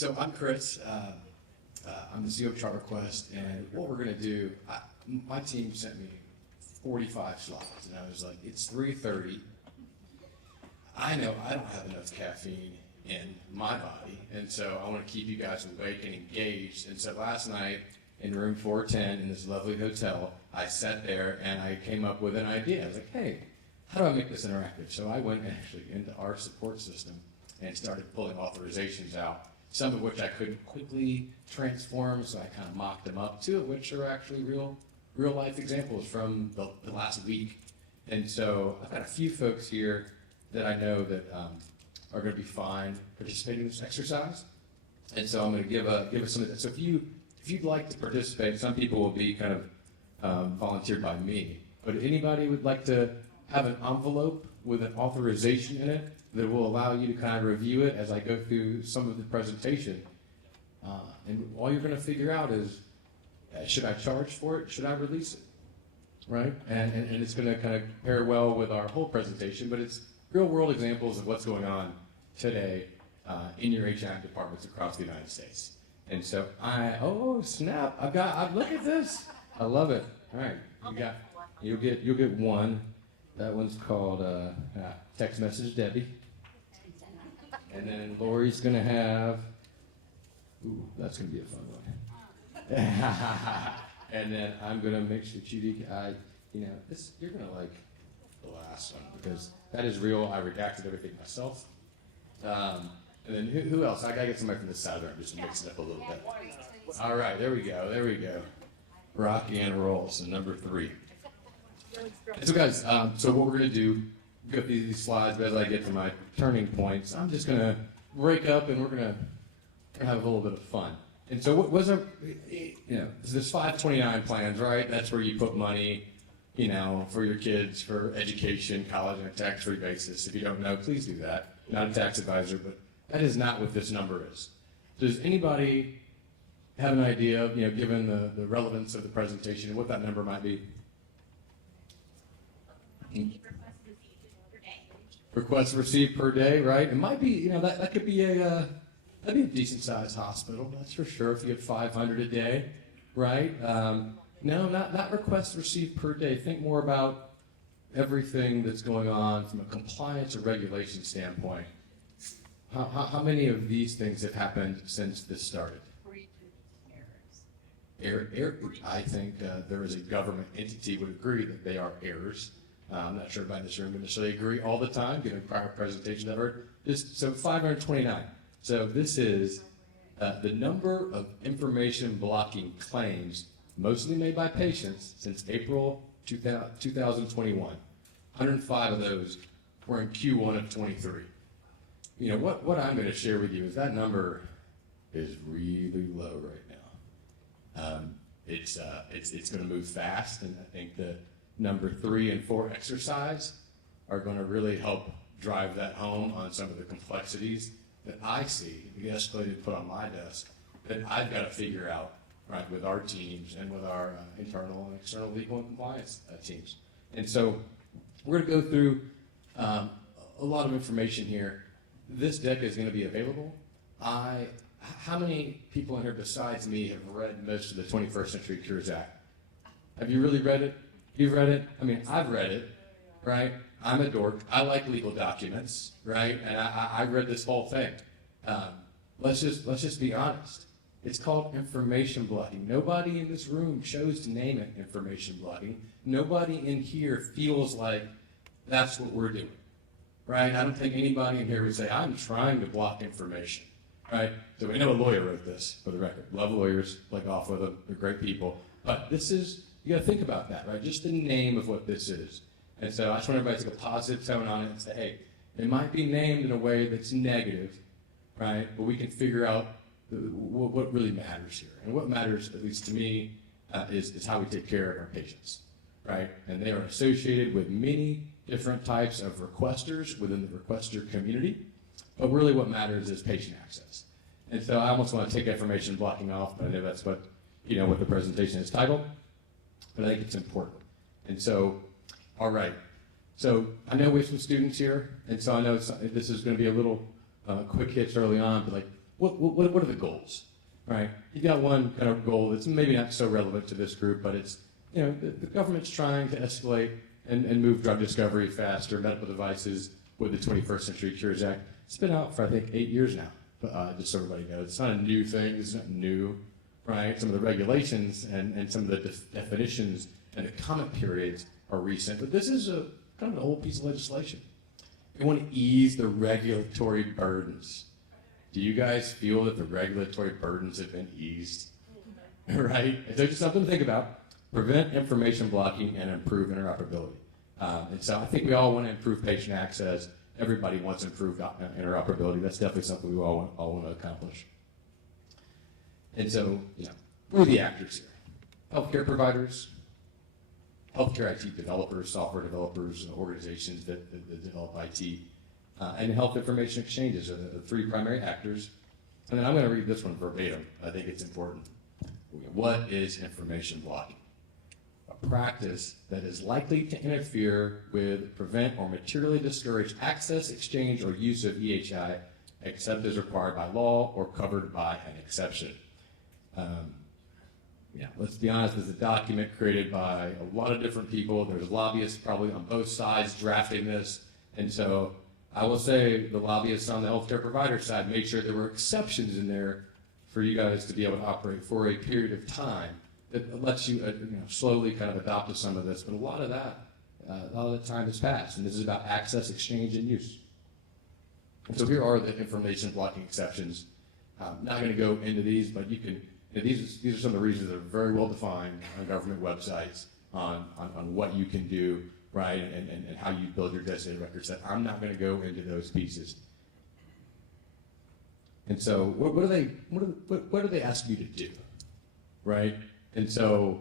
So I'm Chris. I'm the CEO of ChartRequest, and what we're going to do, my team sent me 45 slides, and I was like, it's 3:30. I know I don't have enough caffeine in my body, and so I want to keep you guys awake and engaged. And so last night in room 410 in this lovely hotel, I sat there and I came up with an idea. I was like, hey, how do I make this interactive? So I went actually into our support system and started pulling authorizations out, some of which I couldn't quickly transform, so I kind of mocked them up, two of which are actually real life examples from the last week. And so I've got a few folks here that I know that are going to be fine participating in this exercise. And so I'm going to give us some of that. So if you'd like to participate, some people will be kind of volunteered by me, but anybody would like to have an envelope with an authorization in it that will allow you to kind of review it as I go through some of the presentation. And all you're going to figure out is, should I charge for it? Should I release it? Right? And it's going to kind of pair well with our whole presentation, but it's real world examples of what's going on today in your HVAC departments across the United States. And so oh snap, look at this. I love it. All right, you'll get one. That one's called Text Message Debbie. And then Lori's gonna have, ooh, that's gonna be a fun one. And then I'm gonna make sure Judy, you're gonna like the last one because that is real. I redacted everything myself. And then who else? I gotta get somebody from this side there just to mix it up a little bit. All right, there we go. Rock and roll. So number 3. So guys, so what we're gonna do, go through these slides, but as I get to my turning points, I'm just gonna break up and we're gonna have a little bit of fun. And so what was there's 529 plans, right? That's where you put money, for your kids, for education, college on a tax-free basis. If you don't know, please do that. Not a tax advisor, but that is not what this number is. Does anybody have an idea, given the relevance of the presentation, what that number might be? Requests received per day, right? It might be, that could be that'd be a decent sized hospital, that's for sure, if you get 500 a day, right? No, not requests received per day. Think more about everything that's going on from a compliance or regulation standpoint. How many of these things have happened since this started? I think there is a government entity would agree that they are errors. I'm not sure everybody in this room would necessarily agree all the time, given prior presentations I've heard. So 529. So this is the number of information blocking claims, mostly made by patients, since April 2021. 105 of those were in Q1 of 23. What I'm going to share with you is that number is really low right now. It's going to move fast, and I think the number 3 and 4 exercise are going to really help drive that home on some of the complexities that I see, the escalated put on my desk, that I've got to figure out, right, with our teams and with our internal and external legal and compliance teams. And so we're going to go through a lot of information here. This deck is going to be available. How many people in here besides me have read most of the 21st Century Cures Act? Have you really read it? You've read it? I mean, I've read it, right? I'm a dork. I like legal documents, right? And I read this whole thing. Let's just be honest. It's called information blocking. Nobody in this room chose to name it information blocking. Nobody in here feels like that's what we're doing, right? I don't think anybody in here would say, I'm trying to block information, right? So we know a lawyer wrote this, for the record. Love lawyers, like off with them. They're great people. But this is, you got to think about that, right? Just the name of what this is. And so I just want everybody to take a positive tone on it and say, hey, it might be named in a way that's negative, right? But we can figure out what really matters here. And what matters, at least to me, is how we take care of our patients, right? And they are associated with many different types of requesters within the requester community. But really what matters is patient access. And so I almost want to take information blocking off, but I know that's what the presentation is titled. But I think it's important. And so, all right. So I know we have some students here, and so I know this is going to be a little quick hits early on, but what are the goals, right? You've got one kind of goal that's maybe not so relevant to this group, but it's, the government's trying to escalate and move drug discovery faster, medical devices with the 21st Century Cures Act. It's been out for, I think, 8 years now, but just so everybody knows. It's not a new thing, it's not new, right? Some of the regulations and some of the definitions and the comment periods are recent, but this is a kind of an old piece of legislation. We want to ease the regulatory burdens. Do you guys feel that the regulatory burdens have been eased? Right? And so just something to think about. Prevent information blocking and improve interoperability. And so I think we all want to improve patient access. Everybody wants improved interoperability. That's definitely something we all want to accomplish. And so, who are the actors here? Healthcare providers, healthcare IT developers, software developers, organizations that develop IT, and health information exchanges are the three primary actors. And then I'm going to read this one verbatim. I think it's important. What is information blocking? A practice that is likely to interfere with, prevent, or materially discourage access, exchange, or use of EHI except as required by law or covered by an exception. Let's be honest, it's a document created by a lot of different people. There's lobbyists probably on both sides drafting this. And so I will say the lobbyists on the healthcare provider side made sure there were exceptions in there for you guys to be able to operate for a period of time that lets you, slowly kind of adopt to some of this. But a lot of that time has passed. And this is about access, exchange, and use. And so here are the information blocking exceptions. I'm not going to go into these, but you can. These are some of the reasons that are very well defined on government websites on what you can do, right, and how you build your designated record set. I'm not going to go into those pieces. And so, what do they ask you to do, right? And so,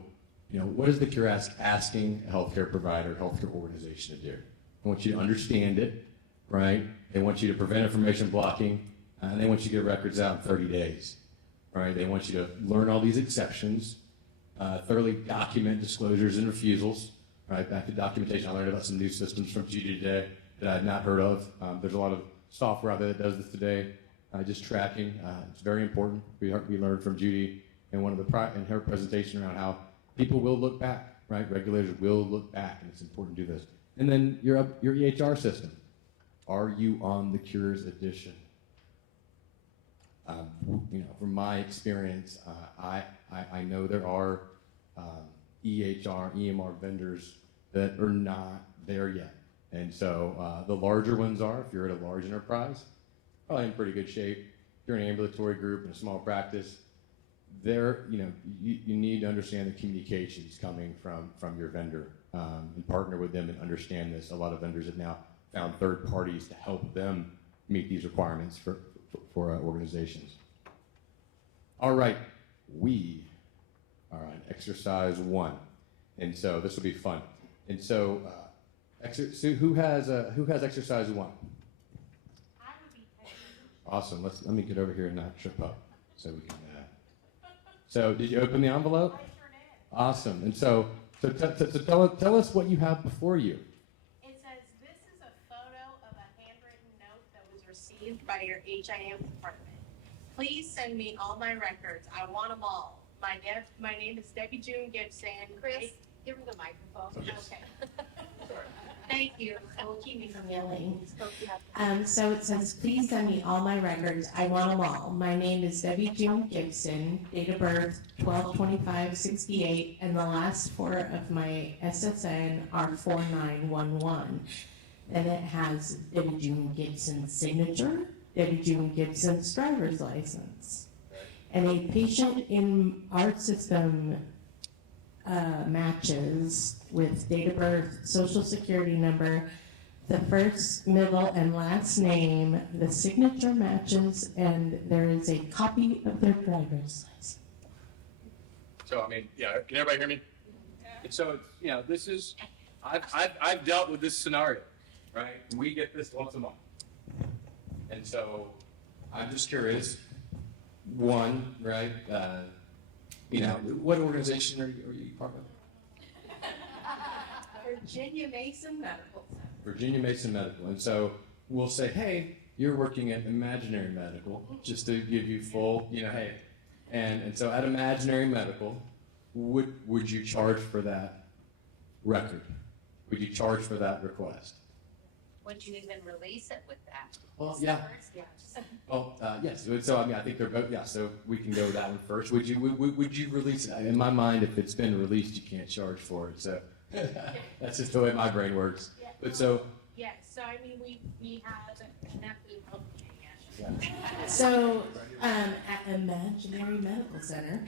what is the cure asking a healthcare provider, healthcare organization to do? They want you to understand it, right? They want you to prevent information blocking, and they want you to get records out in 30 days. Right? They want you to learn all these exceptions, thoroughly document disclosures and refusals. Right? Back to documentation, I learned about some new systems from Judy today that I had not heard of. There's a lot of software out there that does this today, just tracking. It's very important. We learned from Judy in in her presentation around how people will look back. Right? Regulators will look back, and it's important to do this. And then your EHR system. Are you on the Cures edition? From my experience, I know there are EHR, EMR vendors that are not there yet. And so the larger ones are, if you're at a large enterprise, probably in pretty good shape. If you're an ambulatory group in a small practice, you need to understand the communications coming from your vendor and partner with them and understand this. A lot of vendors have now found third parties to help them meet these requirements for organizations. All right, we are on exercise 1, and so this will be fun. And so, so who has exercise 1? I would be Peggy. Awesome. Let me get over here and not trip up, so we can. So, did you open the envelope? I sure did. Awesome. And so tell us what you have before you. It says, this is a photo of a handwritten note that was received by your HIM department. Please send me all my records. I want them all. My name is Debbie June Gibson. Chris, give her the microphone. Yes. Okay. Thank you. I will keep me from yelling. So it says, please send me all my records. I want them all. My name is Debbie June Gibson, date of birth 12/25/68, and the last 4 of my SSN are 4911. And it has Debbie June Gibson's signature, Debbie June Gibson's driver's license. And a patient in our system matches with date of birth, social security number, the first, middle, and last name, the signature matches, and there is a copy of their driver's license. So, can everybody hear me? And so, this is, I've dealt with this scenario, right? We get this once a month. And so, I'm just curious, one, right, what organization are you part of? Virginia Mason Medical Center. Virginia Mason Medical. And so we'll say, hey, you're working at Imaginary Medical, just to give you full, hey. And so at Imaginary Medical, would you charge for that record? Would you charge for that request? Would you even release it with that? Well, yeah. Yes. Well, yes. So I think they're both. Yeah. So we can go with that one first. Would you release it? In my mind, if it's been released, you can't charge for it. So that's just the way my brain works. Yeah. But so. Yes, so I mean, we have enough. So, at Imaginary Medical Center,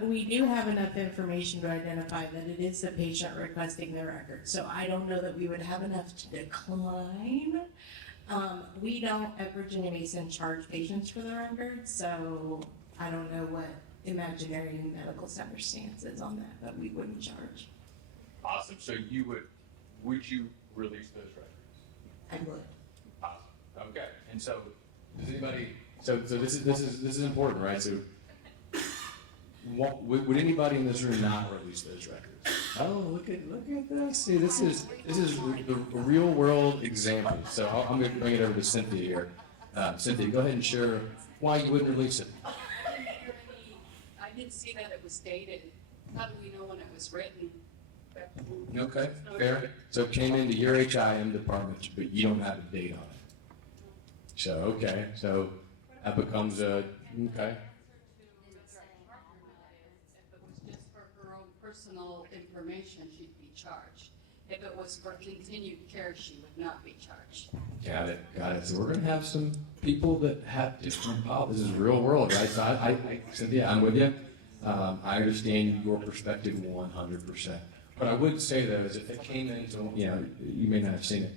we do have enough information to identify that it is the patient requesting the record. So I don't know that we would have enough to decline. We don't at Virginia Mason charge patients for the record, so I don't know what Imaginary Medical Center stance is on that, but we wouldn't charge. Awesome. So would you release those records? I would. Awesome. Okay. And so, Does anybody? So this is important, right? So, would anybody in this room not release those records? Oh, look at this! See, this is the real world example. So I'm going to bring it over to Cynthia here. Cynthia, go ahead and share why you wouldn't release it. I did see that it was dated. How do we know when it was written? Okay, fair. So it came into your HIM department, but you don't have a date on it. So okay, so that becomes a okay. If it was just for her own personal information, she'd be charged. If it was for continued care, she would not be charged. Got it. So we're gonna have some people that have different policies. This is real world, right? So I Cynthia, I'm with you. I understand your perspective 100%. What I would say though is if it came into, you may not have seen it,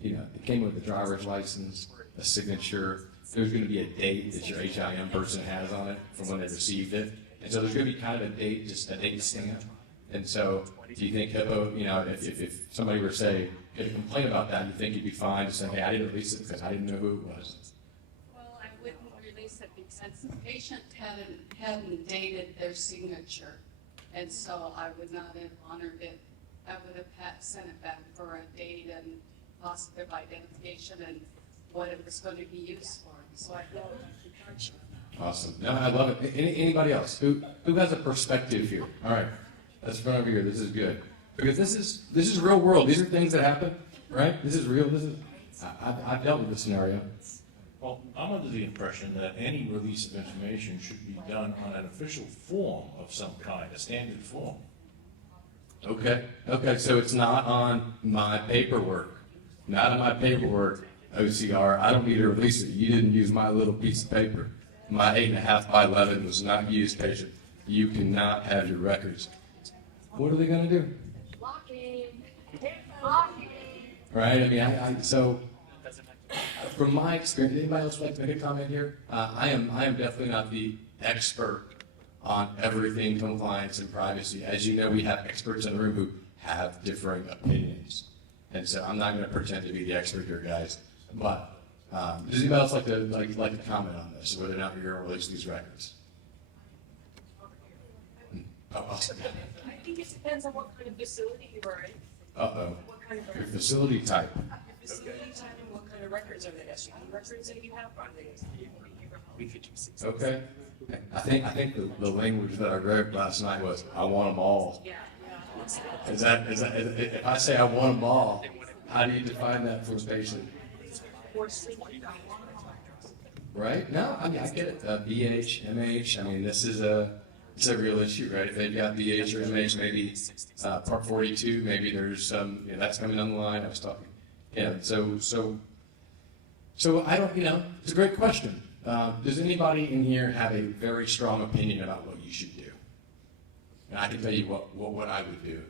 it came with a driver's license, a signature, there's gonna be a date that your HIM person has on it from when they received it. And so there's gonna be kind of a date, just a date stamp. And so do you think HIPAA, if somebody were to say, get a complaint about that, you think you'd be fine to say, hey, I didn't release it because I didn't know who it was? Well, I wouldn't release it because the patient hadn't dated their signature. And so I would not have honored it. I would have sent it back for a date and positive identification and what it was going to be used for. So I don't have to charge you. Awesome. No, I love it. Anybody else? Who has a perspective here? All right. Let's run over here. This is good. Because this is real world. These are things that happen, right? This is real. I've dealt with this scenario. Well, I'm under the impression that any release of information should be done on an official form of some kind, a standard form. Okay. So it's not on my paperwork. Not on my paperwork, OCR. I don't need to release it. You didn't use my little piece of paper. My 8.5 by 11 was not used, patient. You cannot have your records. What are they going to do? Locking. Right? I mean, so from my experience, anybody else would like to make a comment here? I am definitely not the expert on everything compliance and privacy. As you know, we have experts in the room who have differing opinions. And so I'm not going to pretend to be the expert here, guys. But does anybody else like to comment on this, whether or not you're going to release these records? Oh, awesome. I think it depends on what kind of facility you are in. Uh-oh. What kind of Your records. facility type. Your facility type and what kind of records are they? SUV records that you have? Are they? Okay. I think the language that I wrote last night was, I want them all. Yeah. Is that, if I say I want them all, how do you define that for a patient? Or sleep. Right? No, I mean, I get it. BH, MH, I mean, it's a real issue, right? If they've got BH or MH, maybe Part 42, maybe there's some, that's coming down the line. I was talking. Yeah, so I don't, it's a great question. Does anybody in here have a very strong opinion about what you should do? And I can tell you what I would do,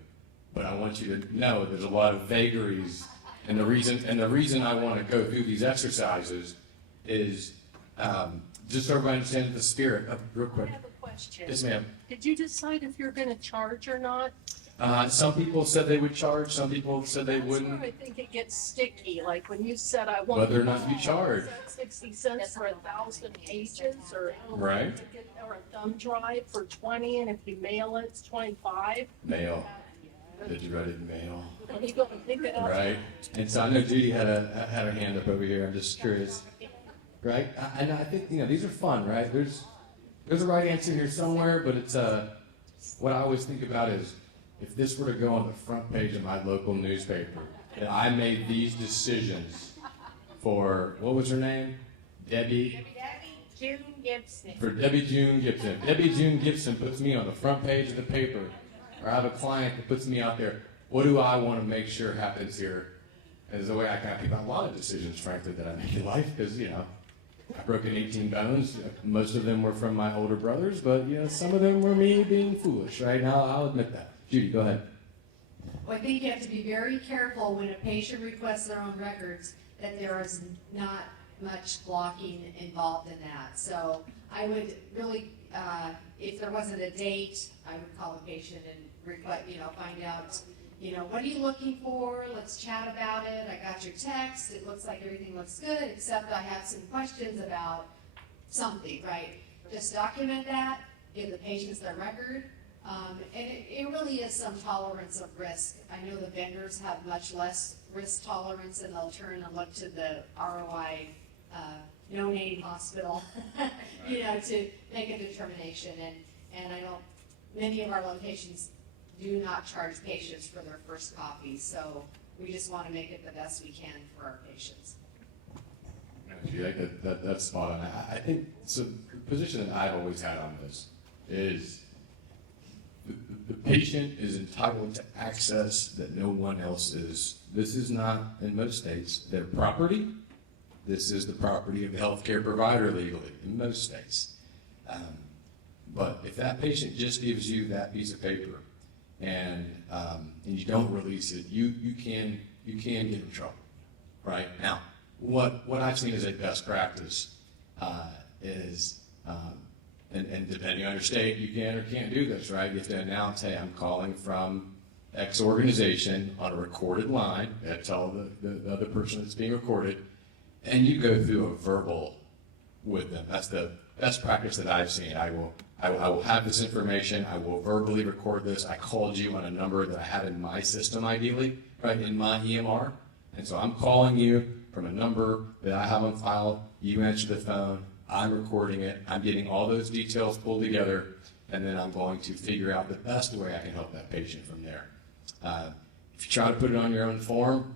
but I want you to know there's a lot of vagaries, and the reason I want to go through these exercises is just so everybody understands the spirit of real quick. I have a question. Yes, ma'am. Did you decide if you're going to charge or not? Some people said they would charge. Some people said they That's wouldn't. where I think it gets sticky. Like when you said I want. Whether or not you charge. 60 cents for 1,000 pages or. Right. Or a thumb drive for 20, and if you mail it, it's 25. Mail. Did you write it in mail? And you go and pick it up. Right. And so I know Judy had her hand up over here. I'm just curious. right? And I think, these are fun, right? There's a right answer here somewhere, but it's, what I always think about is, if this were to go on the front page of my local newspaper, that I made these decisions for, what was her name? Debbie June Gibson. For Debbie June Gibson. Debbie June Gibson puts me on the front page of the paper, or I have a client that puts me out there. What do I want to make sure happens here? And it's the way I kind of think about a lot of decisions, frankly, that I make in life, because, I've broken 18 bones. Most of them were from my older brothers, but, some of them were me being foolish, right? Now, I'll admit that. Judy, go ahead. Well, I think you have to be very careful when a patient requests their own records that there is not much blocking involved in that. So I would really, if there wasn't a date, I would call the patient and request, find out, what are you looking for? Let's chat about it. I got your text. It looks like everything looks good, except I have some questions about something, right? Just document that, give the patients their record. And it really is some tolerance of risk. I know the vendors have much less risk tolerance, and they'll turn and look to the ROI no-name hospital, to make a determination. And I know many of our locations do not charge patients for their first copy, so we just want to make it the best we can for our patients. That's spot on. I think so. The position that I've always had on this is the patient is entitled to access that no one else is. This is not, in most states, their property. This is the property of the healthcare provider legally in most states. But if that patient just gives you that piece of paper and you don't release it, you can get in trouble, right? Now, what I've seen as a best practice is, and depending on your state, you can or can't do this, right? You have to announce, hey, I'm calling from X organization on a recorded line. You have to tell the other person that's being recorded, and you go through a verbal with them. That's the best practice that I've seen. I will have this information. I will verbally record this. I called you on a number that I have in my system, ideally, right, in my EMR. And so I'm calling you from a number that I have on file. You answer the phone. I'm recording it. I'm getting all those details pulled together, and then I'm going to figure out the best way I can help that patient from there. If you try to put it on your own form,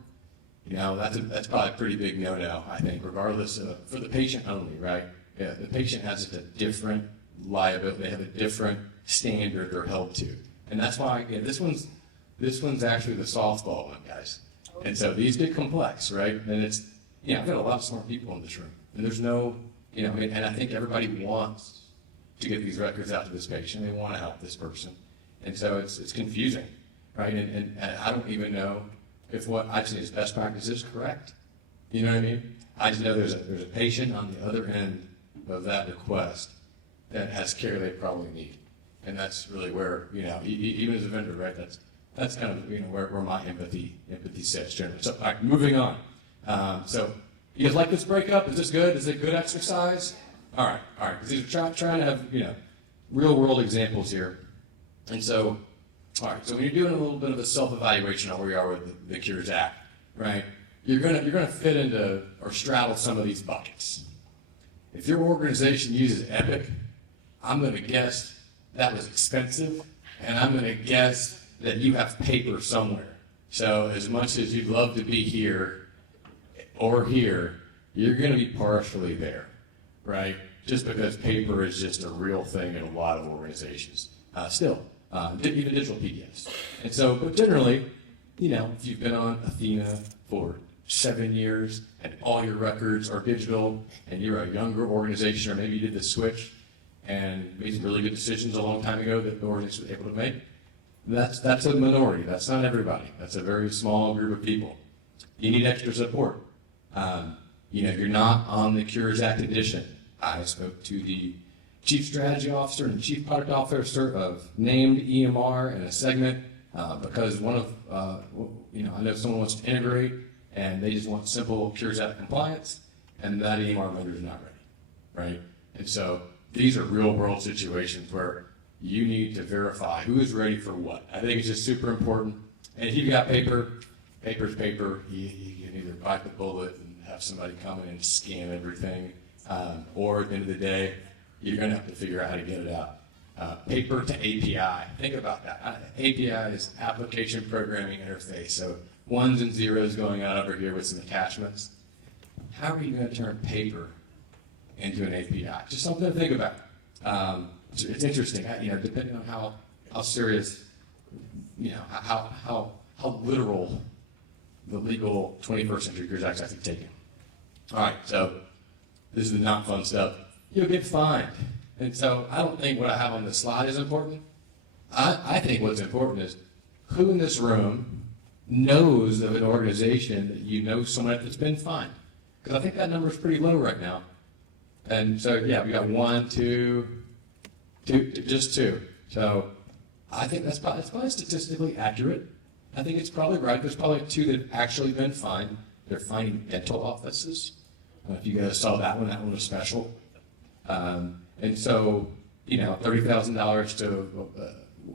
that's probably a pretty big no-no, I think, regardless of, for the patient only, right? Yeah, the patient has a different liability. They have a different standard they're held to. And that's why, this one's actually the softball one, guys. And so these get complex, right? And it's, I've got a lot of smart people in this room. And there's no, and I think everybody wants to get these records out to this patient. They want to help this person. And so it's confusing, right? And I don't even know if what I've seen as best practice is correct. You know what I mean? I just know there's a patient on the other end of that request that has care they probably need. And that's really where, even as a vendor, right, that's kind of, where my empathy sits generally. So, all right, moving on. So, you guys like this breakup? Is this good? Is it good exercise? All right, because these are trying to have, real world examples here. And so, all right, so when you're doing a little bit of a self-evaluation on where you are with the Cures Act, right, you're gonna fit into or straddle some of these buckets. If your organization uses Epic, I'm gonna guess that was expensive, and I'm gonna guess that you have paper somewhere. So as much as you'd love to be here or here, you're gonna be partially there, right? Just because paper is just a real thing in a lot of organizations. Still, even digital PDFs. And so, but generally, if you've been on Athena for 7 years and all your records are digital and you're a younger organization, or maybe you did the switch and made some really good decisions a long time ago that the organization was able to make, that's a minority. That's not everybody. That's a very small group of people. You need extra support. You're not on the Cures Act edition. I spoke to the Chief Strategy Officer and Chief Product Officer of named EMR in a segment because one of, I know someone wants to integrate and they just want simple Cures Act compliance, and that EMR vendor is not ready, right? And so these are real world situations where you need to verify who is ready for what. I think it's just super important. And if you've got paper's paper. You can either bite the bullet and have somebody come in and scan everything. Or at the end of the day, you're going to have to figure out how to get it out. Paper to API. Think about that. API is Application Programming Interface. So ones and zeros going on over here with some attachments. How are you going to turn paper into an API? Just something to think about. It's interesting, depending on how serious, how literal the legal 21st Century Cures Act is actually taken. All right, so this is the not fun stuff. You'll get fined. And so I don't think what I have on this slide is important. I think what's important is who in this room knows of an organization that you know someone that's been fined. Because I think that number is pretty low right now. And so, yeah, we got 1, 2, just 2. So I think that's probably statistically accurate. I think it's probably right. There's probably 2 that have actually been fined. They're fining dental offices. If you guys saw that one was special. And so, $30,000 to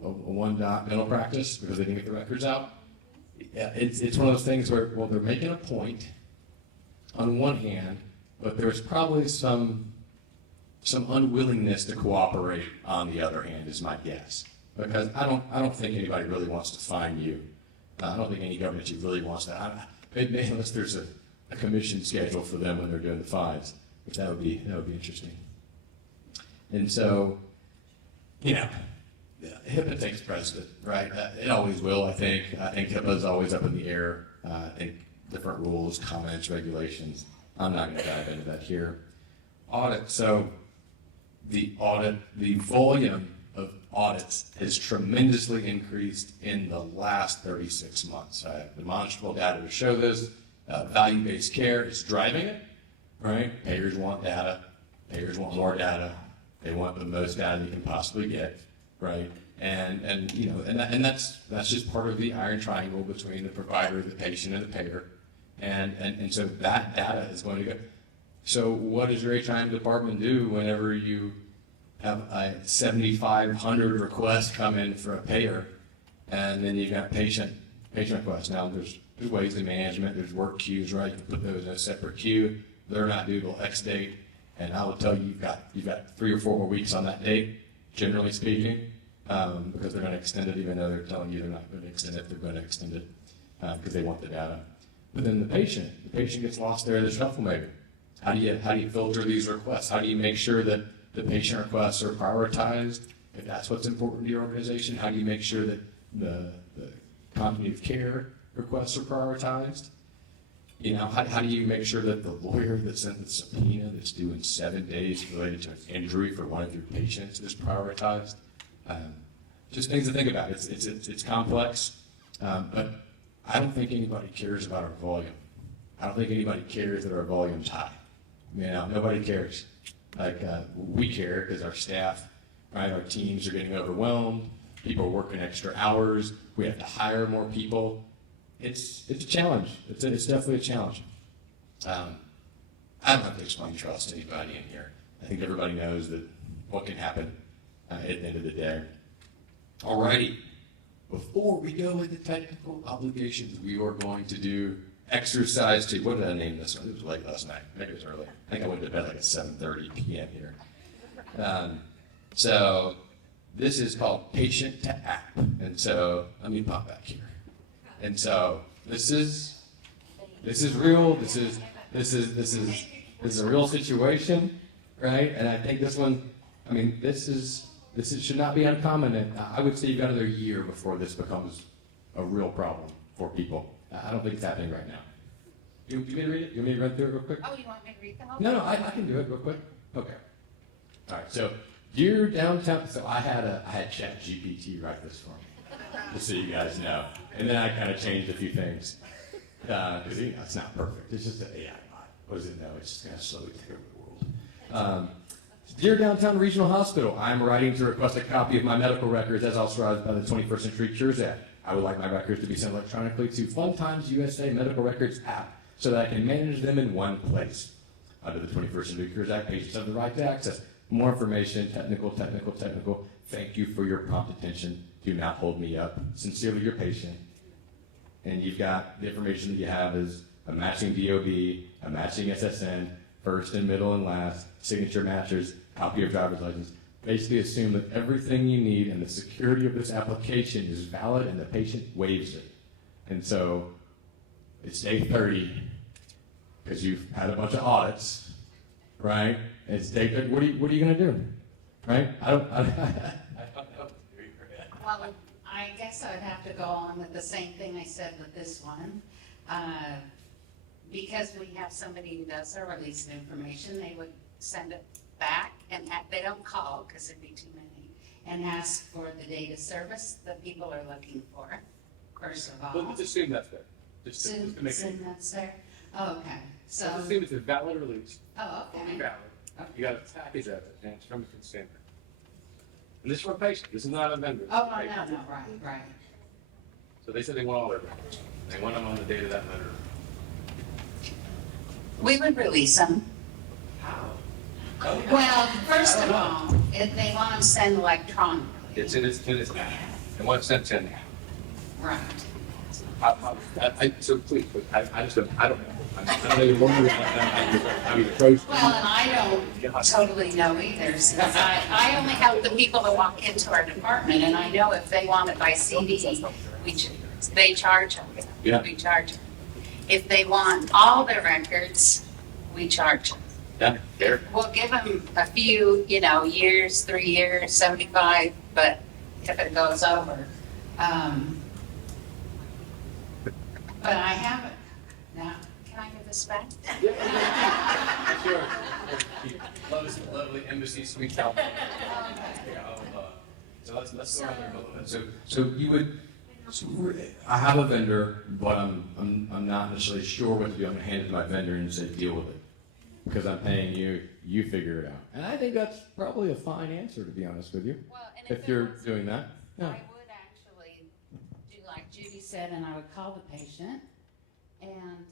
a one doc dental practice because they didn't get the records out. Yeah, it's one of those things where, well, they're making a point on one hand, but there's probably some unwillingness to cooperate on the other hand, is my guess. Because I don't think anybody really wants to fine you. I don't think any government really wants that. Maybe unless there's a commission schedule for them when they're doing the fines, which that would be interesting. And so, HIPAA takes precedent, right? It always will, I think. I think HIPAA is always up in the air. I think different rules, comments, regulations. I'm not going to dive into that here. Audit. So the volume of audits has tremendously increased in the last 36 months. I have demonstrable data to show this. Value-based care is driving it, right? Payers want data. Payers want more data. They want the most data you can possibly get, right? And that's just part of the iron triangle between the provider, the patient, and the payer. And so that data is going to go. So what does your HIM department do whenever you have a 7,500 requests come in for a payer, and then you've got patient requests? Now there's ways of management, there's work queues, right? You can put those in a separate queue. They're not due till X date, and I will tell you you've got 3 or 4 more weeks on that date, generally speaking, because they're going to extend it, even though they're telling you they're not going to extend it. They're going to extend it because they want the data. But then the patient gets lost there in the shuffle maybe. How do you filter these requests? How do you make sure that the patient requests are prioritized? If that's what's important to your organization, how do you make sure that the continuity of care requests are prioritized? How do you make sure that the lawyer that sent the subpoena that's due in 7 days related to an injury for one of your patients is prioritized? Just things to think about. It's complex, but I don't think anybody cares about our volume. I don't think anybody cares that our volume's high. Nobody cares. We care because our staff, right, our teams are getting overwhelmed. People are working extra hours. We have to hire more people. It's a challenge. It's definitely a challenge. I don't have to explain trust to anybody in here. I think everybody knows that what can happen at the end of the day. Alrighty. Before we go into technical obligations, we are going to do exercise 2. What did I name this one? It was late last night. Maybe it was early. I think I went to bed like at 7:30 p.m. here. So this is called patient to app. And so let me pop back here. And so this is real. This is a real situation, right? And I think this one, this should not be uncommon. And I would say you've got another year before this becomes a real problem for people. I don't think it's happening right now. You want me to read it? You want me to run through it real quick? Oh, you want me to read the whole? No, I can do it real quick. Okay. All right. So dear downtown. So I had ChatGPT write this for me, just so you guys know. And then I kind of changed a few things because it's not perfect. It's just an AI bot. What does it know? It's just going to slowly take over the world. Dear Downtown Regional Hospital, I'm writing to request a copy of my medical records as authorized by the 21st Century Cures Act. I would like my records to be sent electronically to Fun Times USA Medical Records app so that I can manage them in one place. Under the 21st Century Cures Act, patients have the right to access more information, technical. Thank you for your prompt attention. Do not hold me up. Sincerely, your patient. And you've got the information that you have is a matching DOB, a matching SSN, first and middle and last, signature matchers, copy of driver's license. Basically assume that everything you need and the security of this application is valid and the patient waives it. And so it's day 30 because you've had a bunch of audits, right? And it's day 30. What are you going to do, right? Well, I guess I would have to go on with the same thing I said with this one. Because we have somebody who does our release of information, they would send it back and they don't call because it'd be too many, and ask for the data service that people are looking for, first of all. But let's assume that's there. Just to make it. Assume that's there? Oh, okay, so, Let's assume it's a valid release, oh, fully okay. valid. You got a package of it, and it's from a consumer. And this is for a patient, this is not a vendor. Oh, no, right. So they said they want all their records. They want them on the date of that letter. We would release them. Well, first of all, if they want them sent electronically. It's in its app. And what's sent in. Right. So please, but I just don't, I don't know. I don't know wondering how you approach. Well, and I don't totally know either, since I only help the people that walk into our department, and I know if they want it by CD, they charge them. Yeah. We charge them. If they want all their records, we charge them. Yeah, there. We'll give them a few, years, 3 years, 75, but if it goes over. But I haven't. Now, can I give this back? Sure. Lovely embassy suite out. So let's go around there a little bit. So you would. So I have a vendor, but I'm not necessarily sure what to do. I'm gonna hand it to my vendor and say deal with it because I'm paying you. You figure it out. And I think that's probably a fine answer, to be honest with you. Well, and If you're doing that. I Yeah. would actually do like Judy said, and I would call the patient, and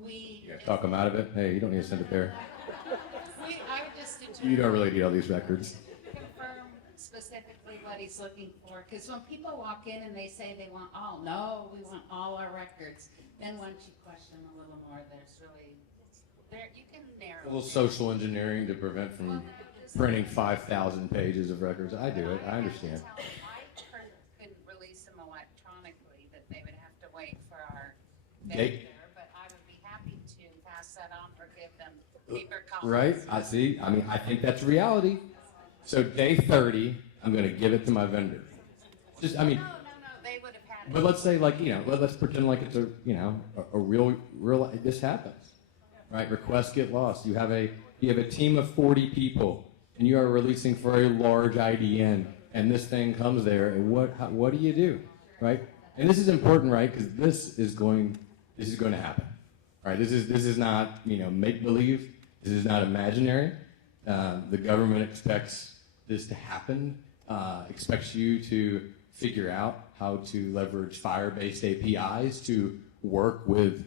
we. You gotta talk them out of it. Hey, you don't need to send it there. I would just You don't really need all these records. confirm specifically what he's looking for, because when people walk in and they say they want all, no, we want all our records, then once you question them a little more, there's really, you can narrow. A little social engineering to prevent from printing 5,000 pages of records. I do it. I understand. I couldn't release them electronically, that they would have to wait for our They- vendor, but I would be happy to pass that on or give them paper copies. Right? I see. I mean, I think that's reality. So day 30, I'm going to give it to my vendor. Just, I mean, No, they would have had it. but let's say let's pretend like it's a real, this happens, right? Requests get lost. You have a team of 40 people and you are releasing for a large IDN and this thing comes there and what do you do, right? And this is important, right? Because this is going to happen, right? This is not, make believe. This is not imaginary. The government expects this to happen, expects you to figure out how to leverage Fire-based APIs to work with,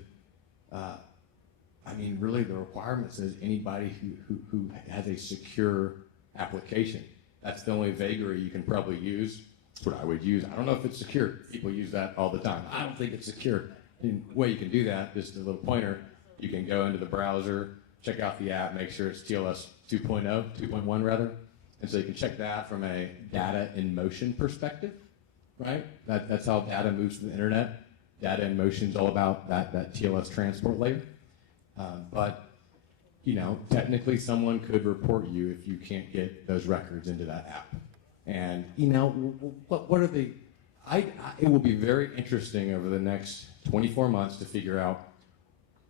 really the requirements is anybody who has a secure application. That's the only vagary you can probably use. That's what I would use. I don't know if it's secure. People use that all the time. I don't think it's secure. The way you can do that, just a little pointer, you can go into the browser, check out the app, make sure it's TLS 2.1 rather. And so you can check that from a data in motion perspective, right? That's how data moves to the internet. Data in motion is all about that TLS transport layer. But technically someone could report you if you can't get those records into that app. And, what are the, it will be very interesting over the next 24 months to figure out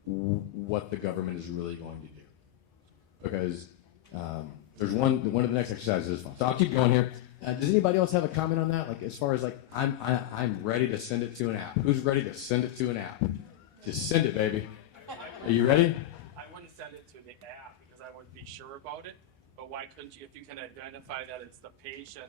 what the government is really going to do. Because there's one of the next exercises is fun. So I'll keep going here. Does anybody else have a comment on that? Like as far as I'm ready to send it to an app. Who's ready to send it to an app? Just send it, baby. Are you ready? I wouldn't send it to the app because I wouldn't be sure about it. But why couldn't you, if you can identify that it's the patient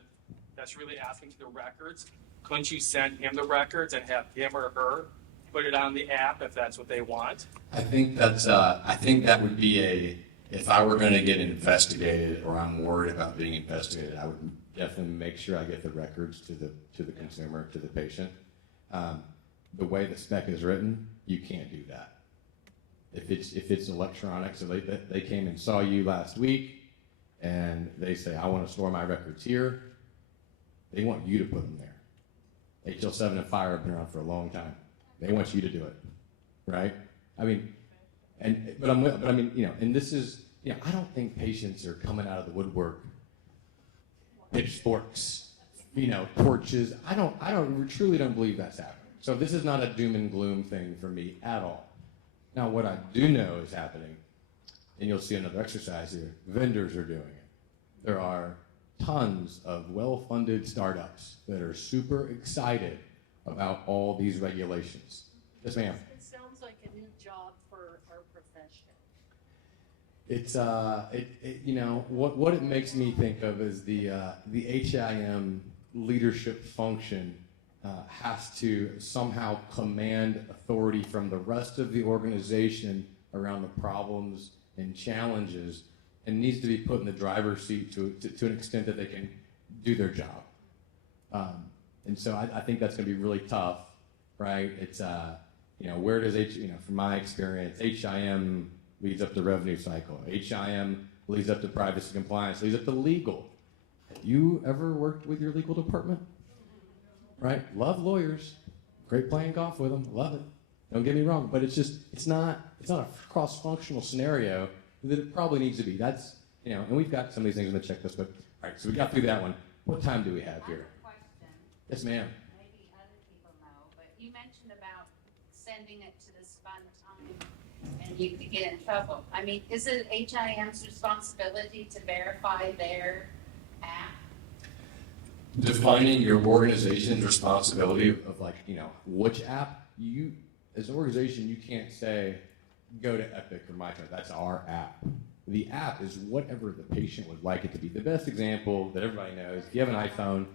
that's really asking for the records, couldn't you send him the records and have him or her put it on the app if that's what they want? I think that would be if I were going to get investigated or I'm worried about being investigated, I would definitely make sure I get the records to the consumer, to the patient. The way the spec is written, you can't do that. If it's electronic, so they came and saw you last week, and they say, I want to store my records here, they want you to put them there. HL7 and fire have been around for a long time. They want you to do it, right? I mean, but I mean, you know, and this is, you know, I don't think patients are coming out of the woodwork, pitchforks, you know, torches. I truly don't believe that's happening. So this is not a doom and gloom thing for me at all. Now, what I do know is happening, and you'll see another exercise here, vendors are doing it. There are tons of well-funded startups that are super excited about all these regulations. Yes, ma'am. It sounds like a new job for our profession. It's you know, what it makes me think of is the HIM leadership function has to somehow command authority from the rest of the organization around the problems and challenges, and needs to be put in the driver's seat to an extent that they can do their job. And so I think that's going to be really tough, right? It's you know, where does from my experience, HIM leads up to revenue cycle. HIM leads up to privacy compliance, leads up to legal. Have you ever worked with your legal department? Right? Love lawyers. Great playing golf with them. Love it. Don't get me wrong, but it's not a cross-functional scenario that it probably needs to be. That's, you know, and we've got some of these things on the checklist, but all right, so we got through that one. What time do we have here? Question. Yes, ma'am. Maybe other people know, but you mentioned about sending it to this fun time and you could get in trouble. I mean, is it HIM's responsibility to verify their app? Defining your organization's responsibility of like, you know, which app you, as an organization, you can't say, go to Epic or MyChart. That's our app. The app is whatever the patient would like it to be. The best example that everybody knows, if you have an iPhone,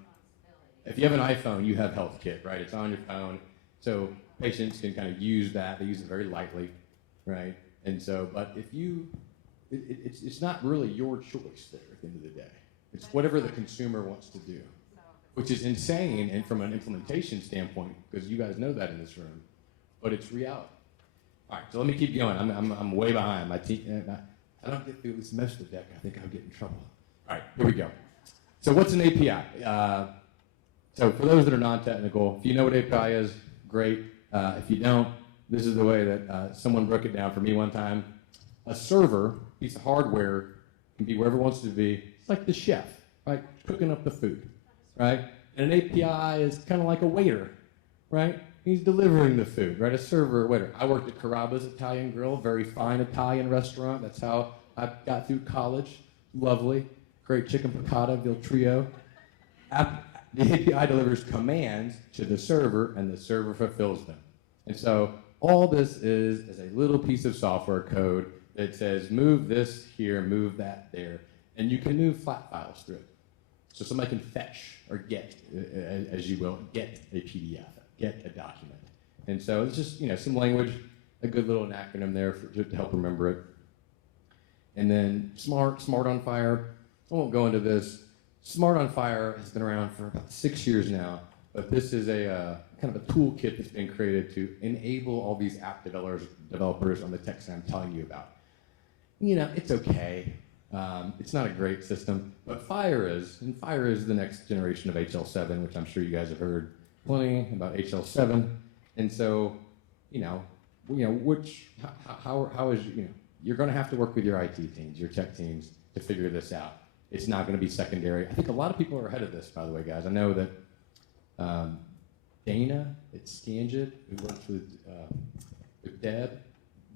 you have HealthKit, right? It's on your phone. So patients can kind of use that. They use it very lightly, right? And so, but if you, it's not really your choice there at the end of the day. It's whatever the consumer wants to do, which is insane and from an implementation standpoint, because you guys know that in this room, but it's reality. All right, so let me keep going. I'm way behind. My team, I don't get through this semester deck, I think I'll get in trouble. All right, here we go. So what's an API? So for those that are non-technical, if you know what API is, great. If you don't, this is the way that someone broke it down for me one time. A server, piece of hardware, can be wherever it wants to be. It's like the chef, right? Cooking up the food, right? And an API is kind of like a waiter, right? He's delivering the food, right? A server, a waiter. I worked at Carrabba's Italian Grill, very fine Italian restaurant. That's how I got through college. Lovely. Great chicken piccata, Vil Trio. The API delivers commands to the server, and the server fulfills them. And so all this is a little piece of software code that says, move this here, move that there. And you can move flat files through it. So somebody can fetch or get, as you will, get a PDF. Get a document. And so it's just, you know, some language, a good little acronym there to help remember it. And then smart on fire. I won't go into this. Smart on fire has been around for about 6 years now, but this is a kind of a toolkit that's been created to enable all these app developers on the tech stack I'm telling you about. You know, it's okay. It's not a great system, but Fire is, and Fire is the next generation of HL7, which I'm sure you guys have heard plenty about HL7, and so, how is, you're going to have to work with your IT teams, your tech teams, to figure this out. It's not going to be secondary. I think a lot of people are ahead of this, by the way, guys. I know that Dana at Scanjit, who works with Deb,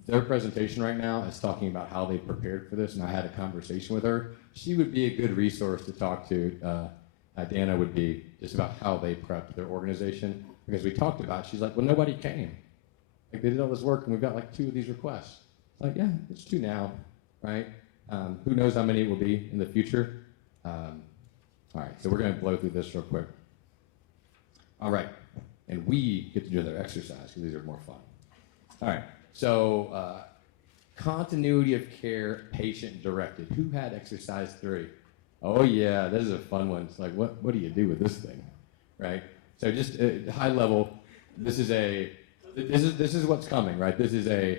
their presentation right now is talking about how they prepared for this, and I had a conversation with her. She would be a good resource to talk to. Dana would be just about how they prepped their organization, because we talked about, she's like, well, nobody came. Like, they did all this work, and we've got like 2 of these requests. Like, yeah, it's 2 now, right? Who knows how many it will be in the future? All right, so we're going to blow through this real quick. All right, and we get to do another exercise, because these are more fun. All right, so continuity of care, patient-directed. Who had exercise 3? Oh yeah, this is a fun one. It's like, what do you do with this thing, right? So just high level, this is what's coming, right? This is a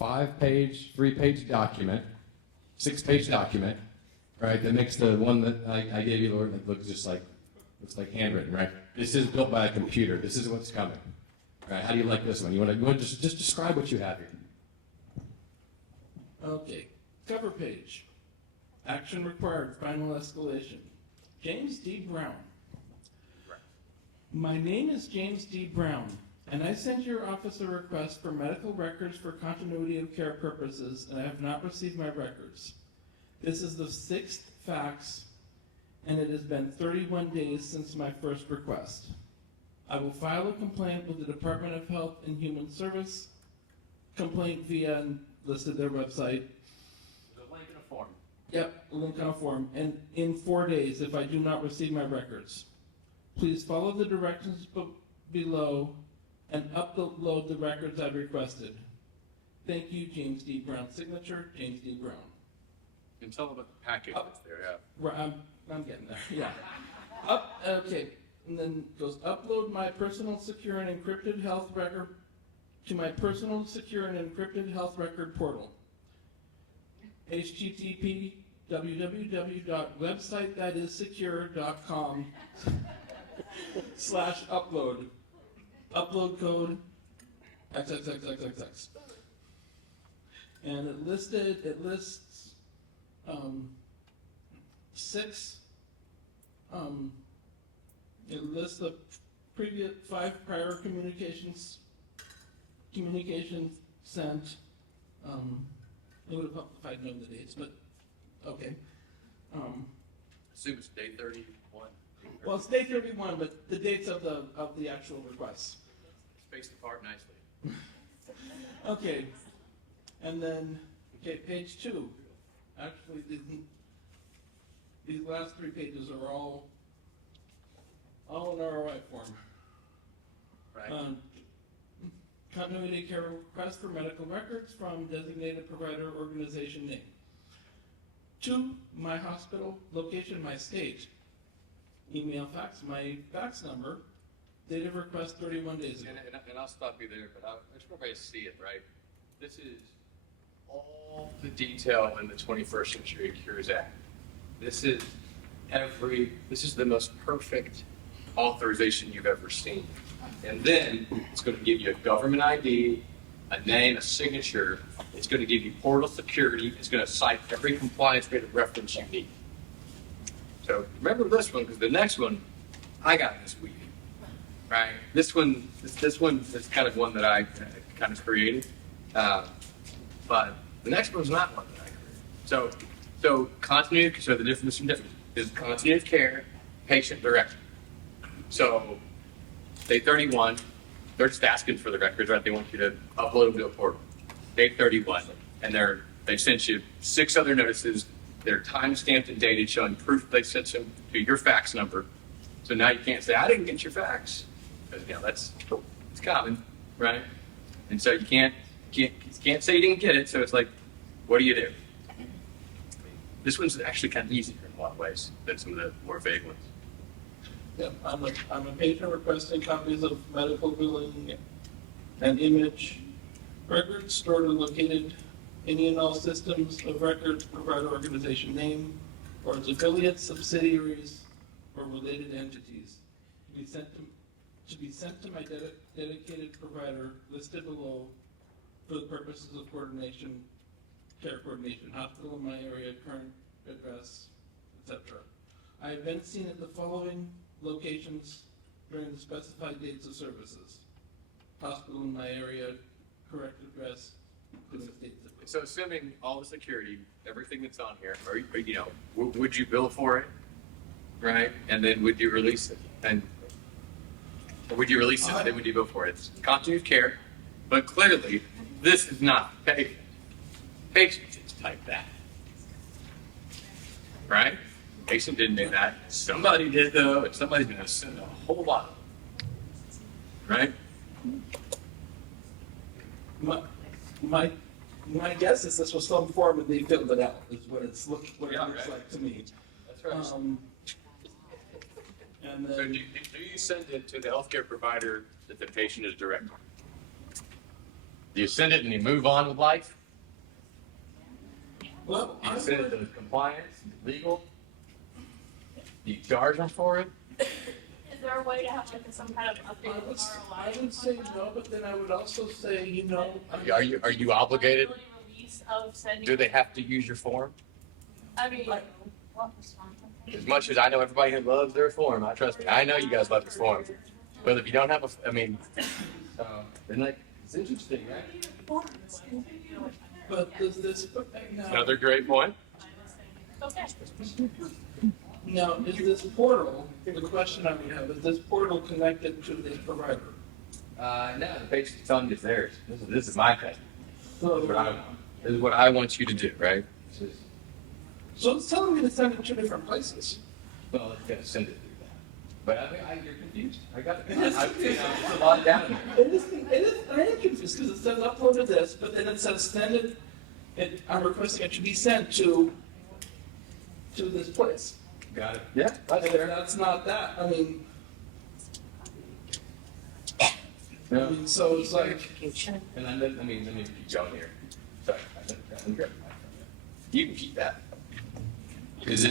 5-page, 3-page document, 6-page document, right? That makes the one that I gave you, Lord, that looks like handwritten, right? This is built by a computer. This is what's coming, right? How do you like this one? You want to just describe what you have here? Okay, cover page. Action required, final escalation. James D. Brown. My name is James D. Brown, and I sent your office a request for medical records for continuity of care purposes, and I have not received my records. This is the 6th fax, and it has been 31 days since my first request. I will file a complaint with the Department of Health and Human Service. Complaint via, and listed their website. The link in a form. Yep, a link on a form, and in 4 days if I do not receive my records. Please follow the directions below and upload the records I requested. Thank you, James D. Brown. Signature, James D. Brown. And tell them about the package that's there, yeah. Right, I'm getting there, yeah. Okay, and then goes upload my personal secure and encrypted health record to my personal secure and encrypted health record portal. http www.website-that-is-secure.com /upload. Upload code XXXXXX. And it lists 6, it lists the previous 5 prior communications sent. It would have helped if I'd known the dates, but okay. Assume it's day 31. Well, it's day 31, but the dates of the actual requests. Spaced apart nicely. Okay, and then page 2. Actually, these last 3 pages are all in ROI form. Right. Continuity care request for medical records from designated provider organization name. 2, my hospital, location, my state. Email, fax, my fax number. Date of request 31 days ago. And I'll stop you there, but I just want everybody to see it, right? This is all the detail in the 21st Century Cures Act. This is the most perfect authorization you've ever seen. And then it's going to give you a government ID, a name, a signature. It's going to give you portal security. It's going to cite every compliance-rated reference you need. So remember this one, because the next one I got this week, right? This one is kind of one that I kind of created, but the next one's not one that I created. So continuity. So the difference is continuity of care, patient direction. So day 31, they're just asking for the records, right? They want you to upload them to a portal. Day 31, and they've sent you 6 other notices. They're time-stamped and dated, showing proof they sent them to your fax number. So now you can't say, I didn't get your fax. Because, it's common, right? And so you can't say you didn't get it, so it's like, what do you do? This one's actually kind of easier in a lot of ways than some of the more vague ones. Yep, I'm a patient requesting copies of medical billing and image records stored or located any and all systems of records, provider organization name, or its affiliates, subsidiaries, or related entities, to be sent to my dedicated provider listed below for the purposes of care coordination, hospital in my area, current address, etc. I have been seen at the following locations during the specified dates of services. Hospital in my area, correct address, including dates of. So assuming all the security, everything that's on here, or would you bill for it, right? And then would you release it? Or would you release it and then would you bill for it? It's continuity of care, but clearly this is not patient. Patient just type that, right? Patient didn't do that. Somebody did though, and somebody's going to send a whole lot of them, right? My guess is this was some form and they filled it out. Is what it looks Right. like to me. That's right. And then, So do you send it to the healthcare provider that the patient is directed? Do you send it and you move on with life? Well, Do I you send it would, to compliance, legal? Do you charge them for it? Is there a way to have like some kind of updated I would say no, but then I would also say, you know. Are you obligated? Release of sending. Do they have to use your form? I mean, As much as I know everybody here loves their form, I trust me. I know you guys love your form. But if you don't have then like, it's interesting, right? But does this, Another great point. okay. now, is this portal, the question I would have, is this portal connected to this provider? No, the patient's telling you it's theirs. This is my thing. So, This is what I want you to do, right? so it's telling me to send it to different places. Well, it's gonna send it through that. But you're confused. I got it. It's a lot down there. I am confused because it says upload to this, but then it says send it, I'm requesting it to be sent to this place. Got it. Yeah, that's And fair. that's not that, I mean, Yeah. so it's like, And then, let me keep going here. Sorry, I didn't grab my phone. You can keep that. Because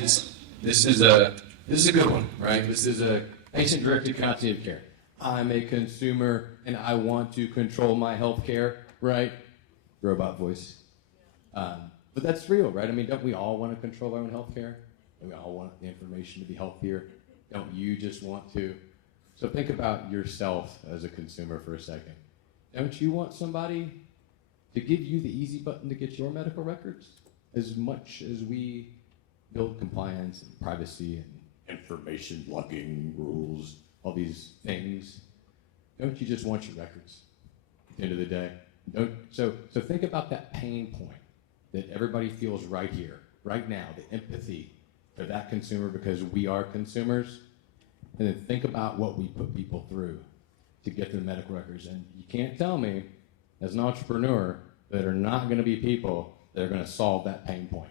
this is a good one, right? This is a patient-directed continuity of care. I'm a consumer and I want to control my health care, right? Robot voice. But that's real, right? I mean, don't we all want to control our own health care? And we all want the information to be healthier. Don't you just want to? So think about yourself as a consumer for a second. Don't you want somebody to give you the easy button to get your medical records? As much as we build compliance and privacy and information blocking rules, all these things, don't you just want your records at the end of the day? So think about that pain point that everybody feels right here, right now, the empathy for that consumer because we are consumers. And then think about what we put people through to get their medical records. And you can't tell me, as an entrepreneur, that are not going to be people that are going to solve that pain point.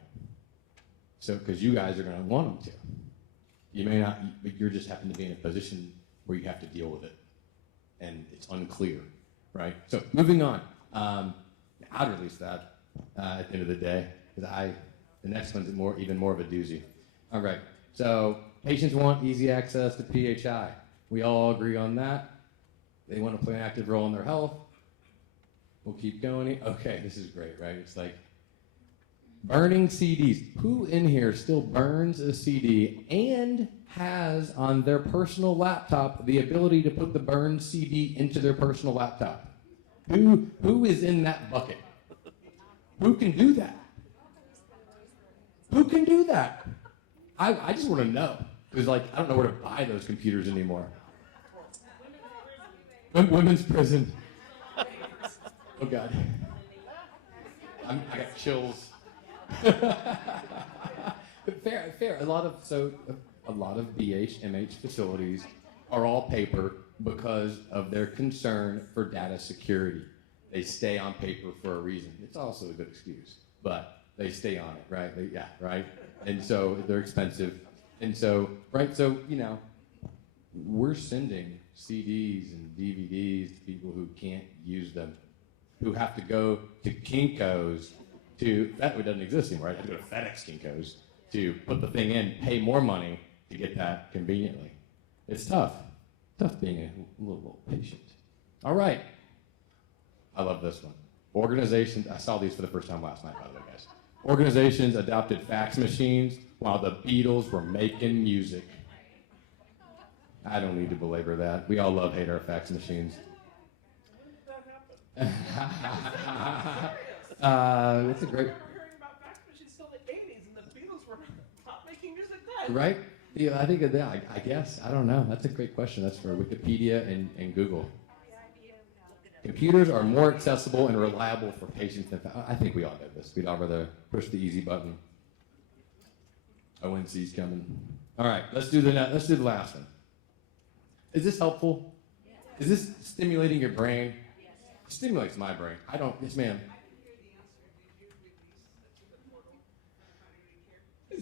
So, because you guys are going to want them to. You may not, but you're just happen to be in a position where you have to deal with it. And it's unclear, right? So, moving on. I'd release that at the end of the day, because the next one's even more of a doozy. All right, so patients want easy access to PHI. We all agree on that. They want to play an active role in their health. We'll keep going. Okay, this is great, right? It's like burning CDs. Who in here still burns a CD and has on their personal laptop the ability to put the burned CD into their personal laptop? Who is in that bucket? Who can do that? Who can do that? I just want to know. Because, like, I don't know where to buy those computers anymore. Women's prison. Oh, God. I got chills. Fair. A lot of BHMH facilities are all paper because of their concern for data security. They stay on paper for a reason. It's also a good excuse, but they stay on it, right? Right? And so they're expensive. And so, right, so, we're sending CDs and DVDs to people who can't use them, who have to go to Kinko's that doesn't exist anymore, right? I have to go to FedEx Kinko's to put the thing in, pay more money to get that conveniently. It's tough being a little patient. All right. I love this one. Organizations, I saw these for the first time last night, by the way, guys. Organizations adopted fax machines while the Beatles were making music. I don't need to belabor that. We all hate our fax machines. It's a great. I remember hearing about fax machines still in the 80s, and the Beatles were not making music then. Right? Yeah, I think of that. I guess. I don't know. That's a great question. That's for Wikipedia and Google. Computers are more accessible and reliable for patients than I think we all know this. We'd all rather push the easy button. ONC's coming. All right, let's do the last one. Is this helpful? Is this stimulating your brain? It stimulates my brain. Yes, ma'am.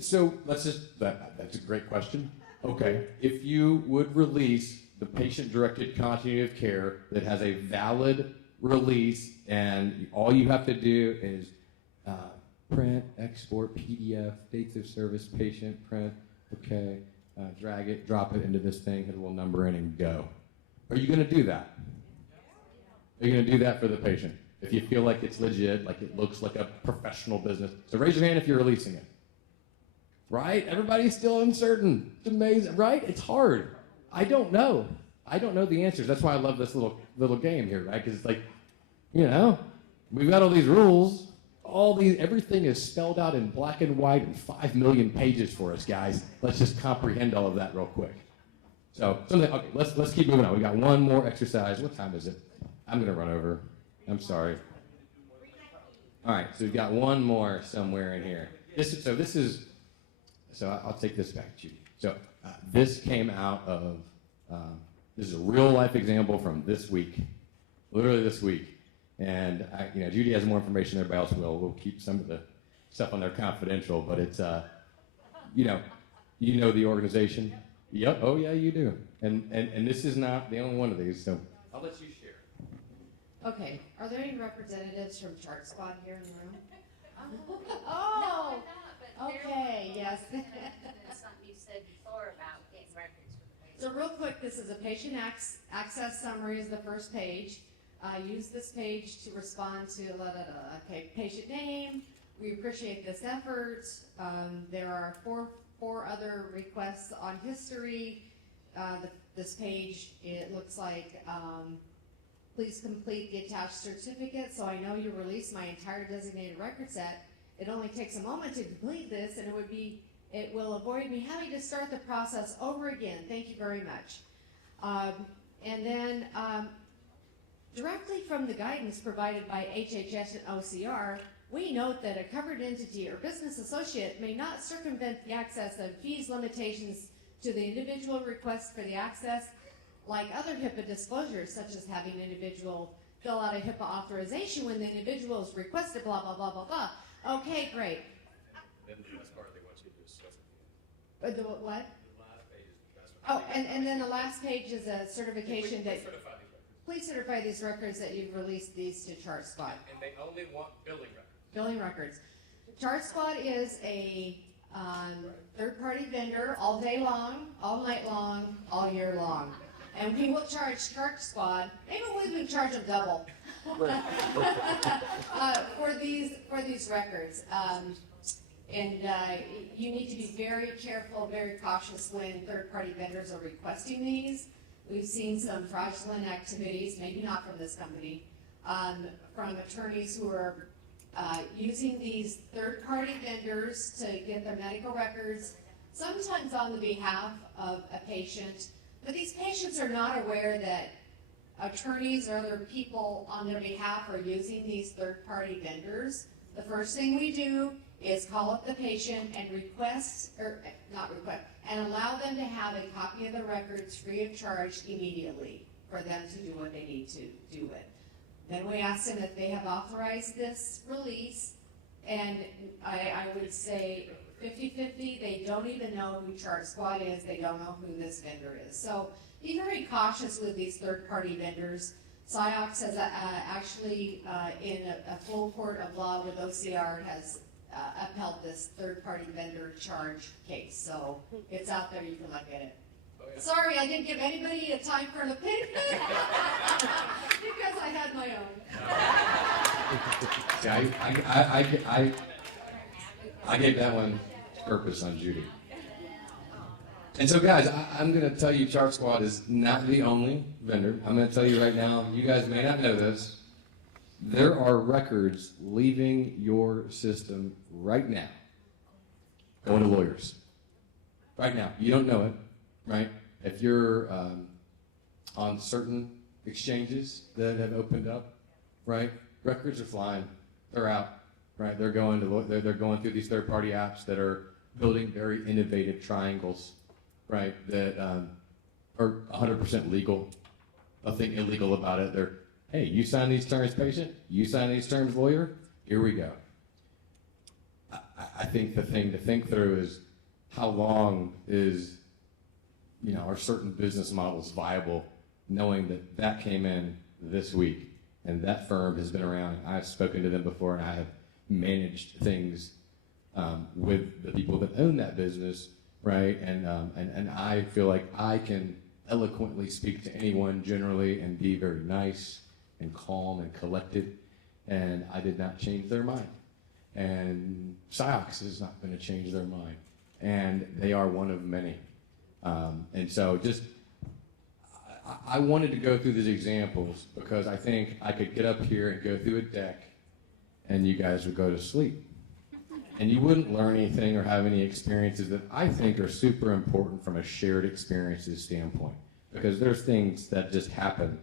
So that's a great question. Okay, if you would release the patient-directed continuity of care that has a valid release, and all you have to do is print, export, PDF, dates of service, patient, print, okay, drag it, drop it into this thing, hit a little number in, and go. Are you going to do that? Are you going to do that for the patient? If you feel like it's legit, like it looks like a professional business. So raise your hand if you're releasing it. Right? Everybody's still uncertain. It's amazing, right? It's hard. I don't know. I don't know the answers. That's why I love this little game here, right? Because it's like, you know, we've got all these rules. Everything is spelled out in black and white and 5 million pages for us, guys. Let's just comprehend all of that real quick. So, okay, let's keep moving on. We got one more exercise. What time is it? I'm going to run over. I'm sorry. All right, so we've got one more somewhere in here. So I'll take this back, Judy. So this came out of, this is a real life example from this week, literally this week. And Judy has more information than everybody else will. We'll keep some of the stuff on there confidential, but it's, you know the organization. Yep. Oh yeah, you do. And this is not the only one of these. So I'll let you share. Okay, are there any representatives from Chart Squad here in the room? No, Oh, but okay, yes. something you said before about getting records for the patient. So real quick, this is a patient access summary is the first page. Use this page to respond to okay, patient name. We appreciate this effort. There are four other requests on history. This page, it looks like, please complete the attached certificate so I know you released my entire designated record set. It only takes a moment to complete this, and it will avoid me having to start the process over again. Thank you very much. And then directly from the guidance provided by HHS and OCR, we note that a covered entity or business associate may not circumvent the access of fees limitations to the individual request for the access, like other HIPAA disclosures, such as having an individual fill out a HIPAA authorization when the individual is requested, blah, blah, blah, blah, blah. Okay, great. Then the best part they want you to do is specify. The what? The last page is the best part. Oh, and then the last page is a certification that, Certify these records. please certify these records that you've released these to Chart Squad. And they only want billing records. Billing records. Chart Squad is a third-party vendor all day long, all night long, all year long. And we will charge Chart Squad, maybe we'll even charge them double for these records. You need to be very careful, very cautious when third-party vendors are requesting these. We've seen some fraudulent activities, maybe not from this company, from attorneys who are using these third-party vendors to get their medical records, sometimes on the behalf of a patient. But these patients are not aware that attorneys or other people on their behalf are using these third-party vendors. The first thing we do is call up the patient and and allow them to have a copy of the records free of charge immediately for them to do what they need to do with. Then we ask them if they have authorized this release, and I would say 50-50, they don't even know who Chart Squad is, they don't know who this vendor is. So be very cautious with these third-party vendors. SIOX has actually, in a full court of law with OCR, has upheld this third-party vendor charge case. So it's out there, you can look at it. Oh, yeah. Sorry, I didn't give anybody a time for an opinion because I had my own. See, I gave that one purpose on Judy. And so, guys, I'm going to tell you Chart Squad is not the only vendor. I'm going to tell you right now, you guys may not know this, there are records leaving your system right now going to lawyers. Right now. You don't know it, right? If you're on certain exchanges that have opened up, right? Records are flying. They're out, right? They're going through these third-party apps that are building very innovative triangles, right? That are 100% legal. Nothing illegal about it. They're, hey, you sign these terms, patient. You sign these terms, lawyer. Here we go. I think the thing to think through is how long is, are certain business models viable, knowing that came in this week, And that firm has been around. I've spoken to them before, and I have managed things with the people that own that business, right? And I feel like I can eloquently speak to anyone generally and be very nice and calm and collected, and I did not change their mind. And Ciox is not going to change their mind, and they are one of many. And so just, I wanted to go through these examples because I think I could get up here and go through a deck and you guys would go to sleep. And you wouldn't learn anything or have any experiences that I think are super important from a shared experiences standpoint. Because there's things that just happen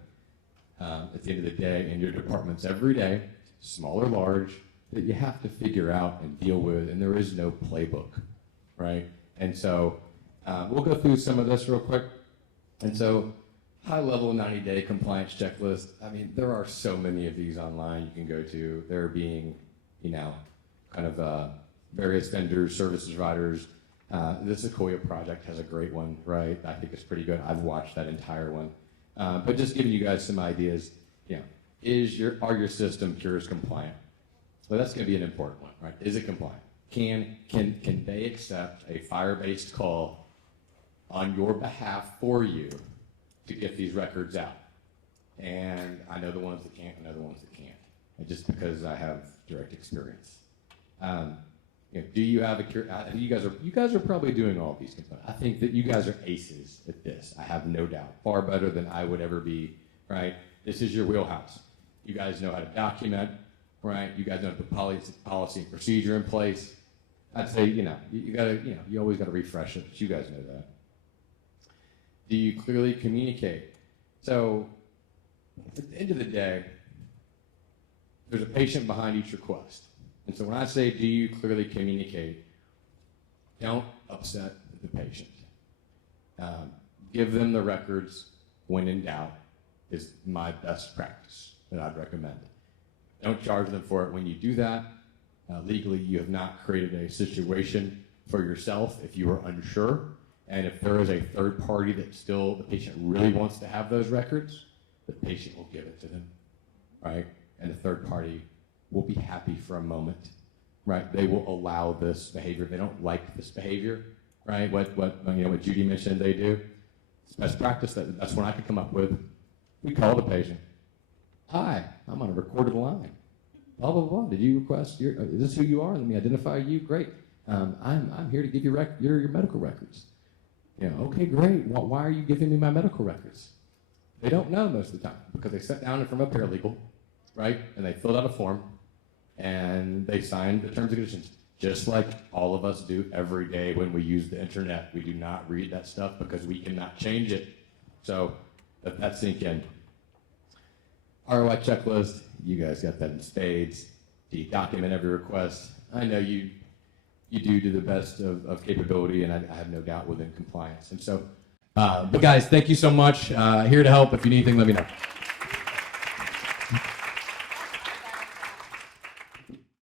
at the end of the day in your departments every day, small or large, that you have to figure out and deal with, and there is no playbook, right? And so we'll go through some of this real quick. And so high-level 90-day compliance checklist. I mean, there are so many of these online you can go to. They're being, kind of various vendors, service providers. The Sequoia project has a great one, right? I think it's pretty good. I've watched that entire one. But just giving you guys some ideas, are your system Cures compliant? So that's going to be an important one, right? Is it compliant? Can they accept a fire-based call on your behalf for you to get these records out? And I know the ones that can't, I know the ones that can't, and just because I have direct experience. Do you have a you guys are probably doing all these components. I think that you guys are aces at this. I have no doubt. Far better than I would ever be, right? This is your wheelhouse. You guys know how to document, right? You guys know the policy and procedure in place. I'd say, you gotta, you always gotta refresh it, but you guys know that. Do you clearly communicate? So at the end of the day, there's a patient behind each request. And so when I say, do you clearly communicate, don't upset the patient. Give them the records when in doubt is my best practice that I'd recommend. Don't charge them for it when you do that. Legally, you have not created a situation for yourself if you are unsure. And if there is a third party that still, the patient really wants to have those records, the patient will give it to them, right? And the third party will be happy for a moment, right? They will allow this behavior. They don't like this behavior, right? What Judy mentioned they do. It's best practice. That's what I could come up with. We call the patient. Hi, I'm on a recorded line. Blah, blah, blah. Did you request, is this who you are? Let me identify you. Great. I'm here to give you your medical records. Okay, great. Why are you giving me my medical records? They don't know most of the time because they sat down in front of a paralegal, right? And they filled out a form and they signed the terms and conditions, just like all of us do every day when we use the internet. We do not read that stuff because we cannot change it. So let that sink in. ROI checklist, you guys got that in spades. Do you document every request? I know you do the best of capability, and I have no doubt within compliance. And so, but guys, thank you so much. Here to help. If you need anything, let me know.